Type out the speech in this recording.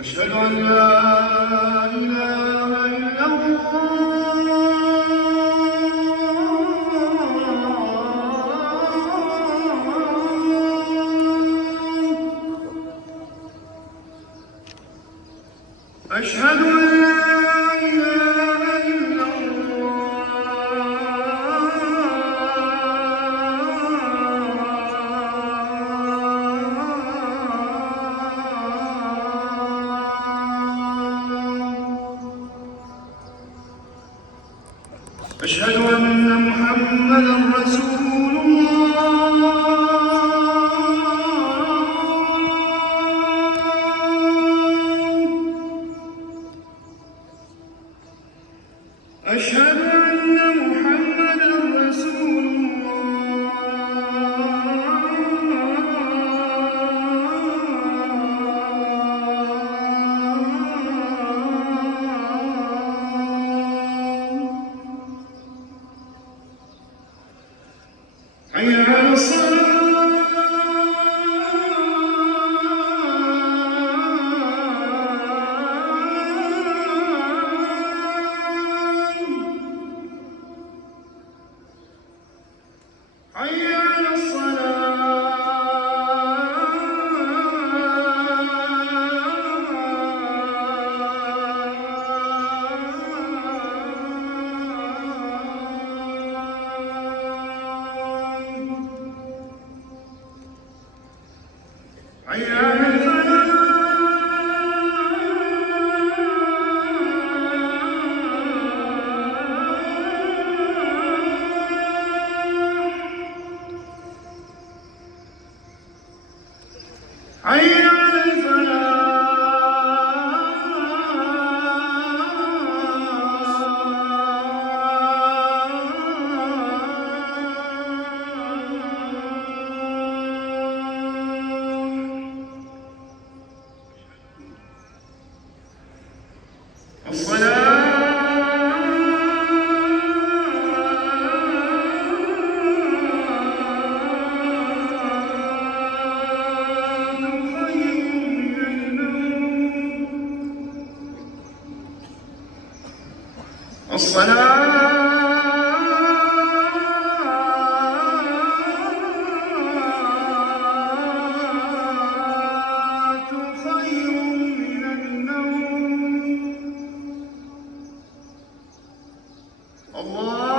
أشهد أن لا إله إلا الله. أشهد أن لا إله إلا أشهد أن محمدًا رسول الله. أشهد أن محمدًا رسول حي على الصلاة. حي على حي على الفلاح. حي على الفلاح. الصلاة خير من النوم. الصلاة خير من النوم. الله